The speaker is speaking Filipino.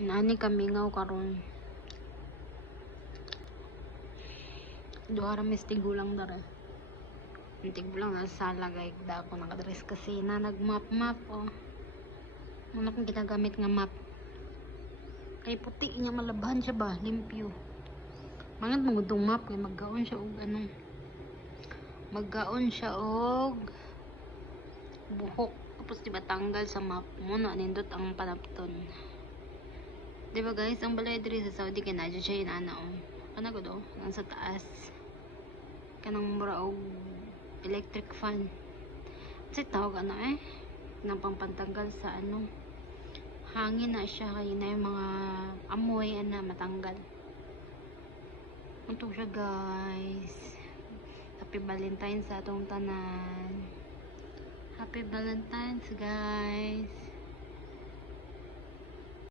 Nani kami ngaw karon. Duha ra tigulang dara. Tigulang na sala gay da ako nakadress kasi na nagmap-map oh. Ano kung ginagamit nga map. Kay puti niya malabhan siya ba, limpyo. Mangat mo itong map kay maggaon siya og ano. Maggaon siya og buhok. Tapos diba tanggal sa map mo na nindot ang panapton. Diba guys, ang balay diri sa Saudi kay nadyo siya inana oh. Kana gud oh, nasa taas. Kanang mura og electric fan. Kasi tawag ano nang pampantanggal sa ano. Hangin na siya kay na yung mga amoy na matanggal. Ito siya guys. Happy Valentine's sa atong tanan. Happy Valentine's guys.